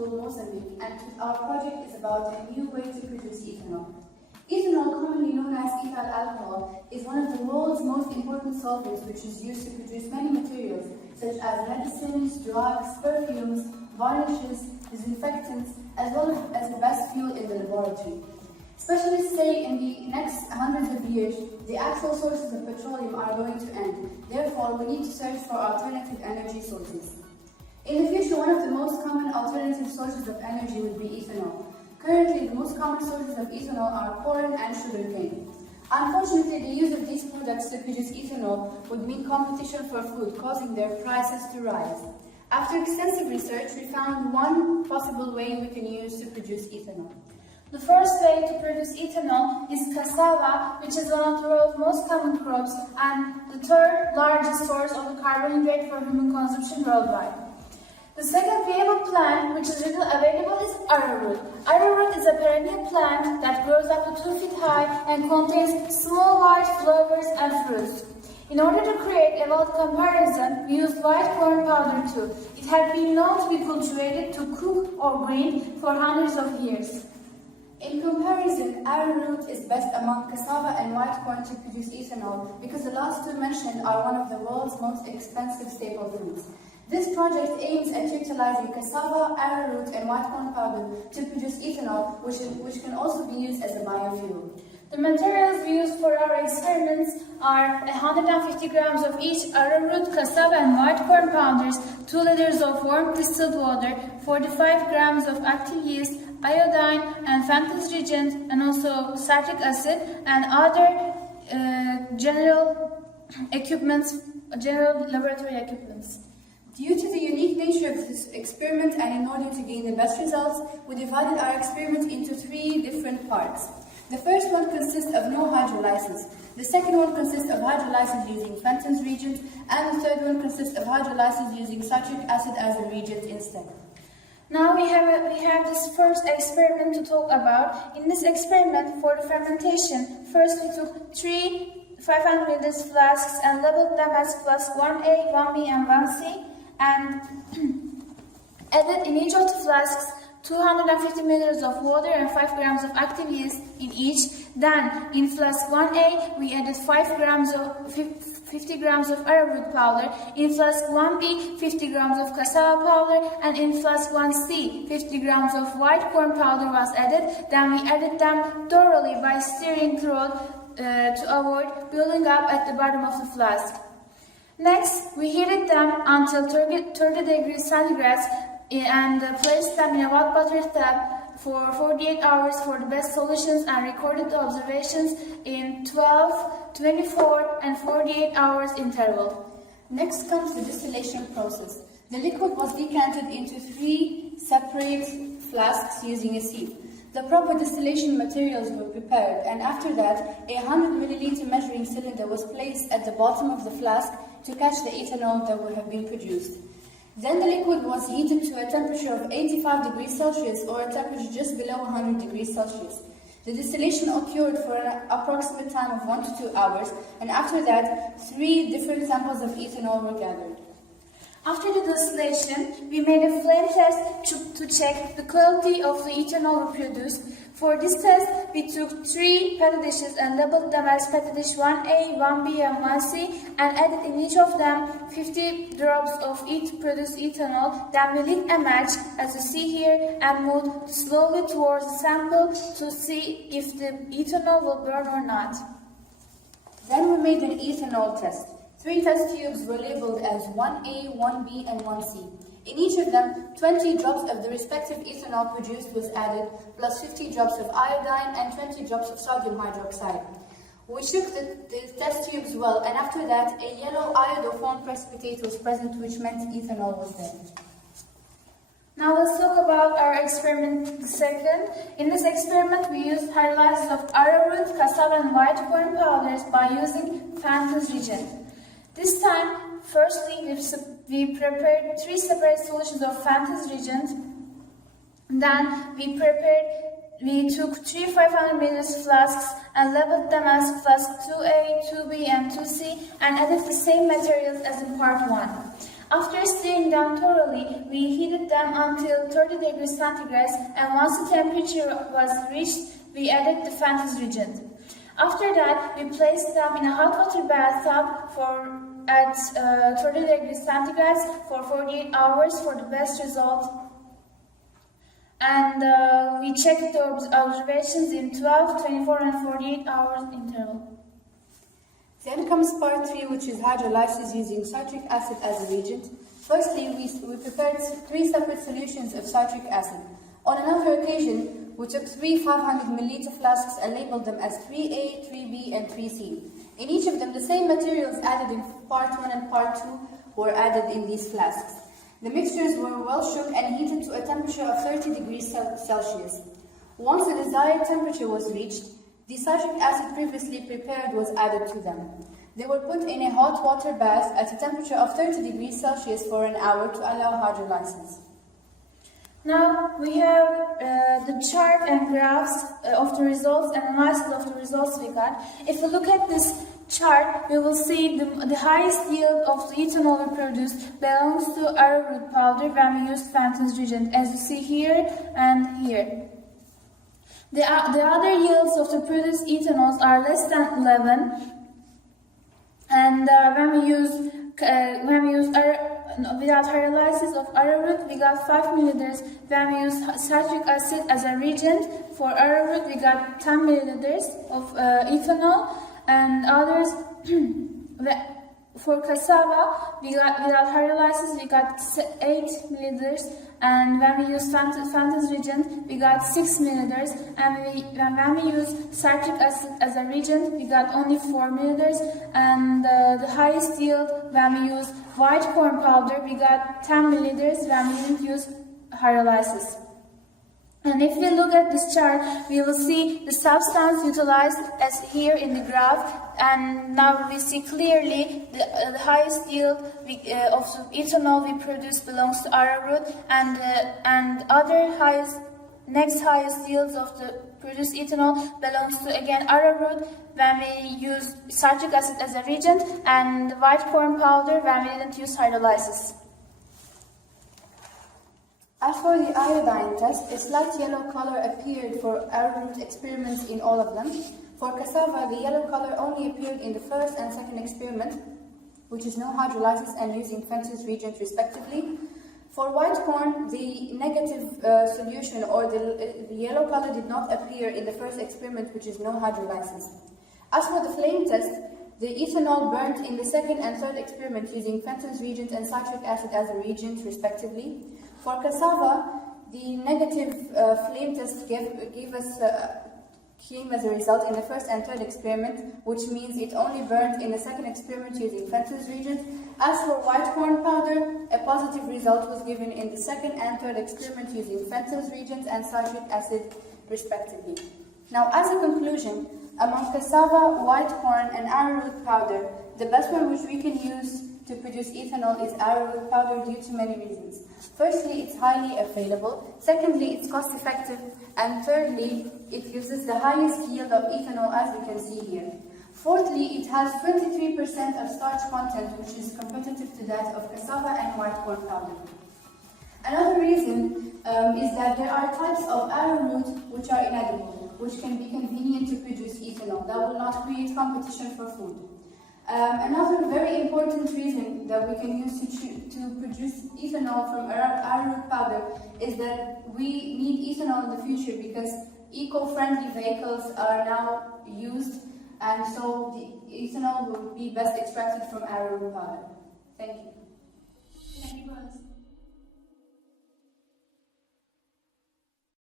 called Mozambique, and our project is about a new way to produce ethanol. Ethanol, commonly known as ethyl alcohol, is one of the world's most important solvents, which is used to produce many materials such as medicines, drugs, perfumes, varnishes, disinfectants, as well as the best fuel in the laboratory. Specialists say in the next hundreds of years, the actual sources of petroleum are going to end. Therefore, we need to search for alternative energy sources. In the future, one of the most common alternative sources of energy would be ethanol. Currently, the most common sources of ethanol are corn and sugarcane. Unfortunately, the use of these products to produce ethanol would mean competition for food, causing their prices to rise. After extensive research, we found one possible way we can use to produce ethanol. The first way to produce ethanol is cassava, which is one of the world's most common crops and the third largest source of the carbohydrate for human consumption worldwide. The second viable plant which is readily available is arrowroot. Arrowroot is a perennial plant that grows up to 2 feet high and contains small white flowers and fruits. In order to create a valid comparison, we used white corn powder too. It had been known to be cultivated to cook or grind for hundreds of years. In comparison, arrowroot is best among cassava and white corn to produce ethanol because the last two mentioned are one of the world's most expensive staple foods. This project aims at utilizing cassava, arrowroot, and white corn powder to produce ethanol, which can also be used as a biofuel. The materials we used for our experiments are 150 grams of each arrowroot, cassava, and white corn powders, 2 liters of warm distilled water, 45 grams of active yeast, iodine and Fantas reagent, and also citric acid, and other general laboratory equipments. Due to the unique nature of this experiment and in order to gain the best results, we divided our experiment into 3 different parts. The first one consists of no hydrolysis. The second one consists of hydrolysis using Fantas reagent, and the third one consists of hydrolysis using citric acid as a reagent instead. Now we have this first experiment to talk about. In this experiment, for the fermentation, first we took 3 500 ml flasks and labeled them as flask 1A, 1B, and 1C, and added in each of the flasks 250 ml of water and 5 grams of active yeast in each. Then, in flask 1A, we added 50 grams of arrowroot powder, in flask 1B, 50 grams of cassava powder, and in flask 1C, 50 grams of white corn powder was added. Then we added them thoroughly by stirring throughout to avoid building up at the bottom of the flask. Next, we heated them until 30 degrees centigrade and placed them in a hot butter tub for 48 hours for the best solutions and recorded the observations in 12, 24, and 48 hours interval. Next comes the distillation process. The liquid was decanted into 3 separate flasks using a sieve. The proper distillation materials were prepared, and after that, a 100 milliliter measuring cylinder was placed at the bottom of the flask to catch the ethanol that would have been produced. Then the liquid was heated to a temperature of 85 degrees Celsius or a temperature just below 100 degrees Celsius. The distillation occurred for an approximate time of 1 to 2 hours, and after that, 3 different samples of ethanol were gathered. After the distillation, we made a flame test to check the quality of the ethanol we produced. For this test, we took 3 petri dishes and labeled them as petri dish 1A, 1B, and 1C, and added in each of them 50 drops of each produced ethanol. Then we lit a match, as you see here, and moved slowly towards the sample to see if the ethanol will burn or not. Then we made an ethanol test. 3 test tubes were labeled as 1A, 1B, and 1C. In each of them, 20 drops of the respective ethanol produced was added, plus 50 drops of iodine and 20 drops of sodium hydroxide. We shook the test tubes well, and after that, a yellow iodoform precipitate was present, which meant ethanol was there. Now let's talk about our experiment second. In this experiment, we used hydrolysis of arrowroot, cassava, and white corn powders by using Fantas reagent. This time, firstly, we prepared 3 separate solutions of Fantas reagent. Then we took 3 500 ml flasks and labeled them as flask 2A, 2B, and 2C, and added the same materials as in part 1. After stirring them thoroughly, we heated them until 30 degrees centigrade, and once the temperature was reached, we added the Fenton reagent. After that, we placed them in a hot water bathtub at 30 degrees centigrade for 48 hours for the best result. And we checked the observations in 12, 24, and 48 hours interval. Then comes part 3, which is hydrolysis using citric acid as a reagent. Firstly, we prepared 3 separate solutions of citric acid. On another occasion, we took 3 500 milliliter flasks and labeled them as 3A, 3B, and 3C. In each of them, the same materials added in part 1 and part 2 were added in these flasks. The mixtures were well shook and heated to a temperature of 30 degrees Celsius. Once the desired temperature was reached, the citric acid previously prepared was added to them. They were put in a hot water bath at a temperature of 30 degrees Celsius for an hour to allow hydrolysis. Now we have the chart and graphs of the results and analysis of the results we got. If we look at this chart, we will see the highest yield of the ethanol we produced belongs to arrowroot powder when we used Fenton's reagent, as you see here and here. The other yields of the produced ethanols are less than 11, and when we use without hydrolysis of arrowroot, we got 5 milliliters. When we use citric acid as a reagent for arrowroot, we got 10 milliliters of ethanol, and others for cassava, we got without hydrolysis, we got 8 milliliters. And when we use Fenton's reagent, we got 6 milliliters. And when we use citric acid as a reagent, we got only 4 milliliters. And the highest yield when we use white corn powder, we got 10 milliliters when we didn't use hydrolysis. And if we look at this chart, we will see the substance utilized as here in the graph. And now we see clearly the highest yield of ethanol we produce belongs to arrowroot, and other next highest yields of the produced ethanol belongs to again arrowroot when we use citric acid as a reagent, and white corn powder when we didn't use hydrolysis. As for the iodine test, a slight yellow color appeared for arrowroot experiments in all of them. For cassava, the yellow color only appeared in the first and second experiment, which is no hydrolysis and using Fenton's reagent respectively. For white corn, the negative solution or the yellow color did not appear in the first experiment, which is no hydrolysis. As for the flame test, the ethanol burnt in the second and third experiment using Fenton's reagent and citric acid as a reagent respectively. For cassava, the negative flame test came as a result in the first and third experiment, which means it only burnt in the second experiment using Fenton's reagent. As for white corn powder, a positive result was given in the second and third experiment using Fenton's reagent and citric acid respectively. Now, as a conclusion, among cassava, white corn, and arrowroot powder, the best one which we can use to produce ethanol is arrowroot powder due to many reasons. Firstly, it's highly available. Secondly, it's cost effective. And thirdly, it uses the highest yield of ethanol, as we can see here. Fourthly, it has 23% of starch content, which is competitive to that of cassava and white corn powder. Another reason is that there are types of arrowroot which are inedible, which can be convenient to produce ethanol. That will not create competition for food. Another very important reason that we can use to produce ethanol from arrowroot powder is that we need ethanol in the future because eco-friendly vehicles are now used, and so the ethanol will be best extracted from arrowroot powder. Thank you. Thank you,